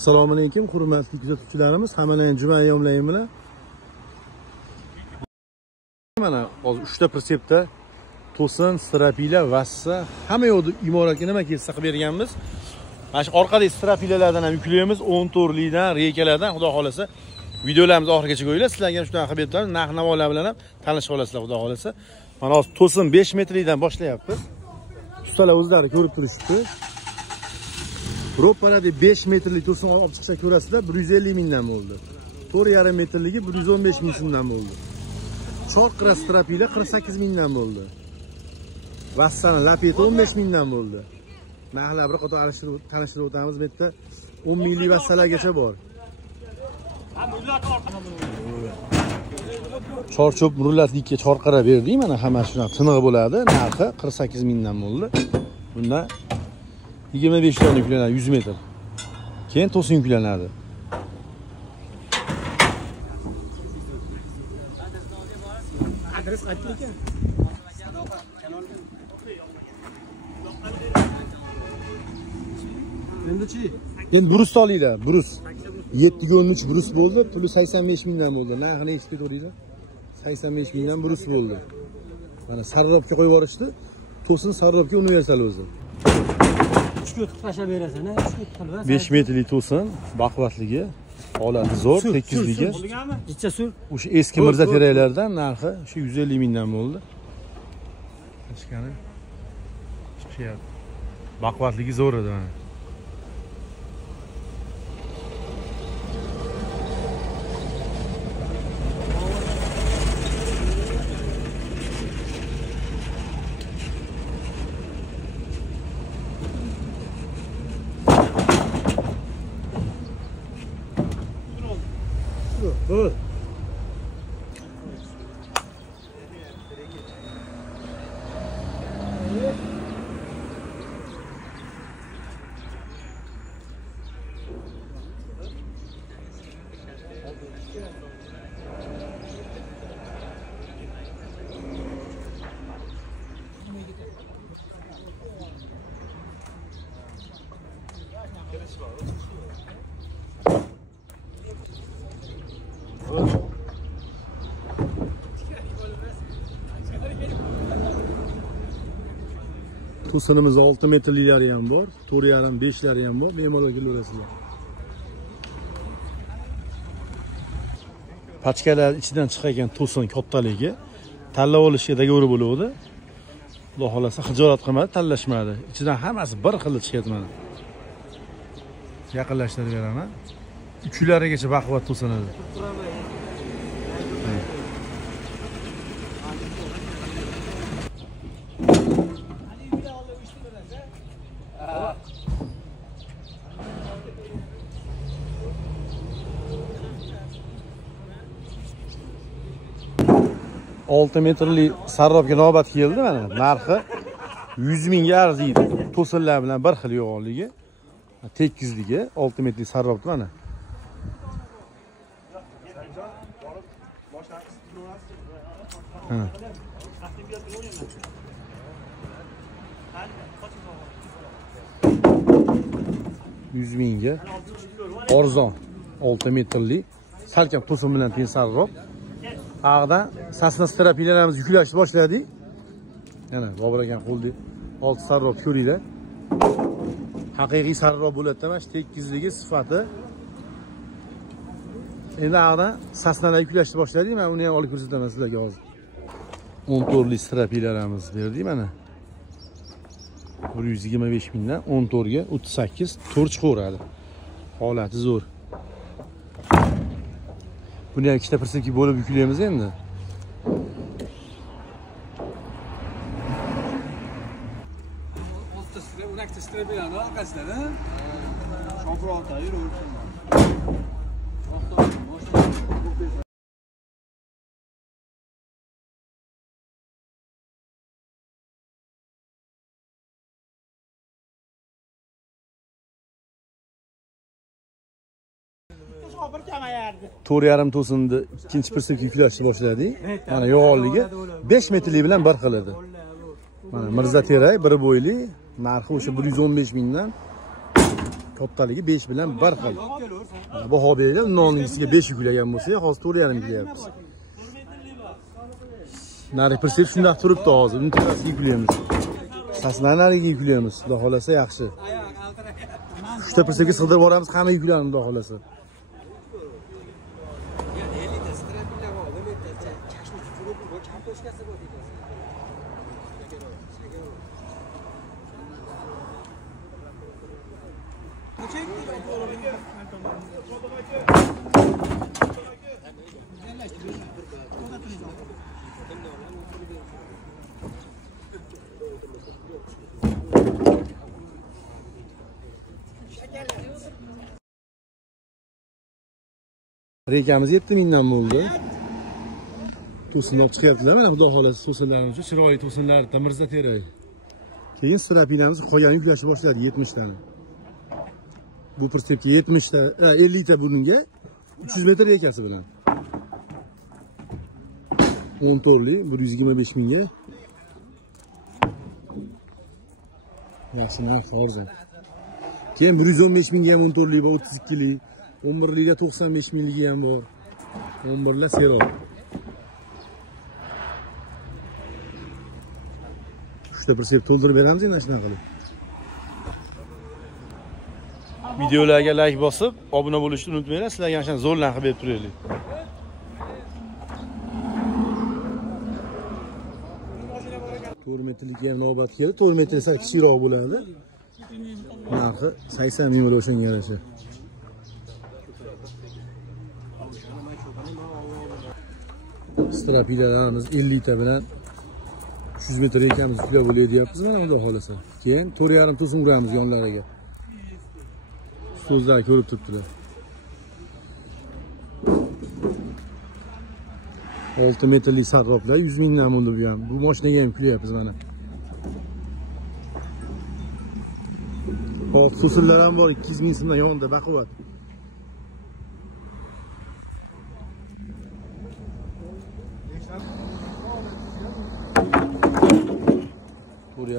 Assalomu alaykum, hurmatli kuzatuvchilarimiz. Hammalarga juma ayyomlaring bilan. Mana hozir 3 ta pritsepda to'sin, strapila, vassa hamma yo'lda imoratga nima kelsa qilib berganmiz. Mana shu orqadagi strapilalardan ham yuklaymiz, 10 torlikdan, reykalardan, xudo xolasa videolarimizni oxirigacha qo'yinglar. Sizlarga ham shunaqa qilib beramiz. Narx-navolar bilan ham tanishib olasizlar, xudo xolasa. Mana hozir to'sin 5 metrlikdan boshlayapmiz. Ustalar o'zlari ko'rib turishdi. Ro'parada 5 metrlik to'sin olib chiqsa ko'rasizlar, 150 mingdan bo'ldi. 4,5 metrligi 115 ming so'mdan bo'ldi. Chorqira strapila 48 mingdan bo'ldi. Vassani lapeti 15 mingdan bo'ldi. Narxlar bir qator tanishtirib o'tamiz. Bu yerda 10 minglik vassalargacha bor. Chorchop rullatlikka chorqira berdik. Mana hamma shunaqa tinig'i bo'ladi. Narxi 48 mingdan bo'ldi. Bunda 25 ton yuklanadi 100 metr. Keyin to'sin yuklanadi. Adres qayerda ekan? Endi brus olinglar, brus. 7 o'nlik brus bo'ldi, puli 85 mingdan bo'ldi. Narxini eshitib ko'ringlar. 85 mingdan brus bo'ldi. Mana sarrobga qo'yib yuborishdi. To'sin sarrobga universal o'zi. 3 kut tashlab berasan, 3 kut qilib. 5 metrlik to'sin, baquvvatligi, holati zo'r, tekizligi. Necha sur? O'sha eski Mirza teraklardan narxi o'sha 150 mingdan bo'ldi. Chiqani. Chiqyapti. Baquvvatligi zo'r edi mana. Dur. To'sinimiz 6 metrliklari ham bor, 4,5 5lari ham bor. Bemalol kelasizlar. Pachkalar ichidan chiqargan to'sin kattaligi tanlab olishga dogovor bo'ladi. Xudo xolasa xijolat qilmadi, tanlashmadi. Ichidan hammasi bir xil chiqadi mana. Yaqinlashtirib beraman. Uchlarigacha baquvvat to'sinadi. Olti metrli sarrobga navbat keldi mana. Narxi 100 mingga arziydi. To'sinlar bilan bir xil yo'g'onligi, tekizligi, 6 metrli sarrobdi mana. Ha. 100 mingga arzon 6 metrli salkam to'sin bilan teng sarrob. Aqdan sasna strapilarimiz yuklashni boshladik. Yana Bobur ekan qo'ldi. 6 sarrob ko'ringlar. Haqiqiy sarrob bo'ladi, mana shu tekizligi sifati. Endi aqdan sasnalar yuklashni boshladik. Men uni ham olib ko'rsataman sizlarga hozir. 10 torli strapilarimiz berdik mana. 125 mingdan 10 torga 38 tor chiqaveradi. Holati zo'r. Buni ham ikkita persepki bo'lib yuklaymiz endi. To'rt yarim to'sinni ikkinchi persepka yuklashni boshladik. Mana yo'g'onligi 5 metrlik bilan bir xil edi. Mana Mirza terak bir bo'yli, narxi o'sha 115 mingdan kattaligi 5 bilan 1 xil. Baho beringlar, noningisiga 5 yuklagan bo'lsa, hozir 4,5 yuklayapmiz. Nari persep shunday turibdi hozir. Uni tepasiga yuklaymiz. Saslar nariga yuklaymiz. Xudo xolasa yaxshi. 3ta persepga sig'dirib boramiz, hamma yuklanadi xudo xolasa. Rekamiz 7 mingdan bo'ldi. To'sinlar chiqyaptilar. Mana xudo xolasa to'sinlarimiz uchun chiroyli to'sinlar Mirza teray. Keyin strapinamiz qolgan yuklashni boshladi 70 tani. Bu persepga 70 ta, 50 ta bunga 300 metr rekasi bilan. 10 torli 125 mingga. Yaxshi narx arzon. Keyin 115 mingga ham 10 torli va 32 lik. 11 likda 95 mingligi ham bor. 11 lar serol. 3 ta persep to'ldirib beramiz endi shuna qilib. Videolarga like bosib, obuna bo'lishni unutmanglar. Sizlarga yana zo'rlan qilib berib turaylik. Metrlik ham navbat keldi. 4 metr esa kichikroq bo'ladi. Narxi 80 ming o'shanga yarasha. Strapilarimiz 50 ta bilan 300 metr ekamiz yuklab bo'ladi deyapmiz mana xudo xolasa. Keyin 4,5 to'sin uramiz yonlariga. So'zlar ko'rib turibdilar. 6 metrlik sarroflar 100 mingdan bo'ldi bu ham. Bu mashinaga ham yuklayapmiz mana. Hop, so'sillar ham bor 200 ming so'mdan yonida baquvvat.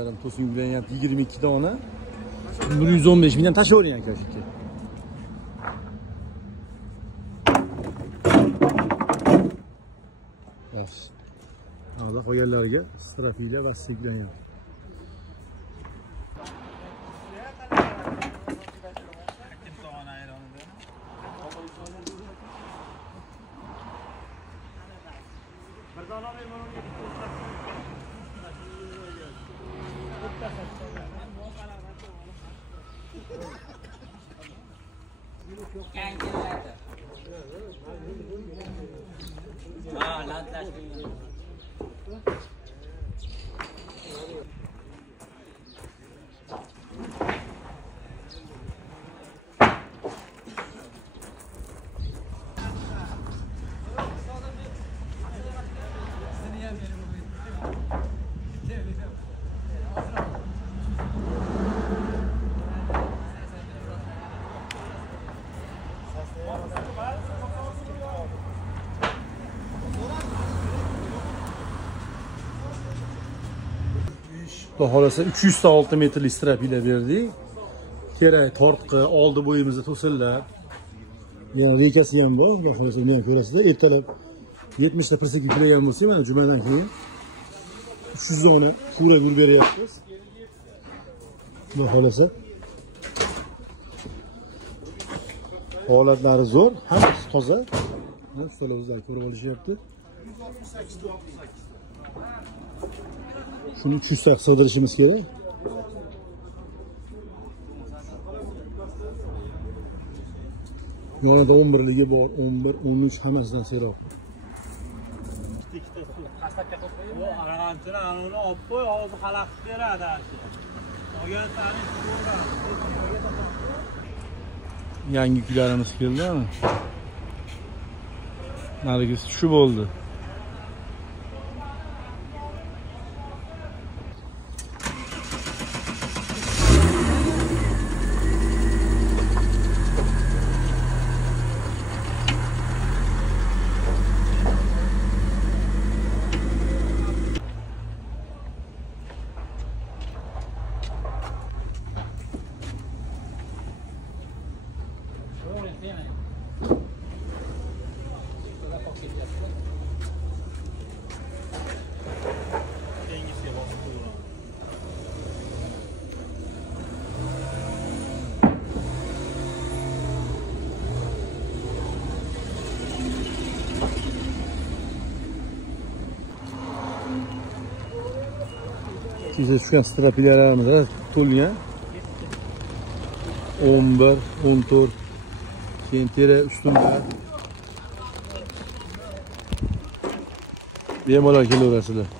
Yarim to'sin yuklanyapti 22 dona. 115 mingdan tashlayvering aka shunga. Yaxshi. Mana qolganlarga strapila va siklanyapti. Xohlasa 300 ta 6 metrlik strapila berdik. Kerak tortqi, oldi bo'yimizda to'sinlar. Men rekasi ham bor. Xohlasa uni ham ko'rasizlar. Ertalab 70 ta persek yuklagan bo'lsa, mana jumadan keyin 300 dona pura yurib beryapmiz. Xohlasa holatlari zo'r, hammasi toza. Mana ustalar ko'rib olishyapti. Shuni 300 ta sig'dirishimiz kerak. Yonida 11 ligi bor, 11, 13 hammasidan seroq. Yangi yuklarimiz keldimi? Nargis shu bo'ldi. Size tushgan strapiyalarimiz to'lgan 11, 14 keyin teri ustunda bemalol kelaverasizlar.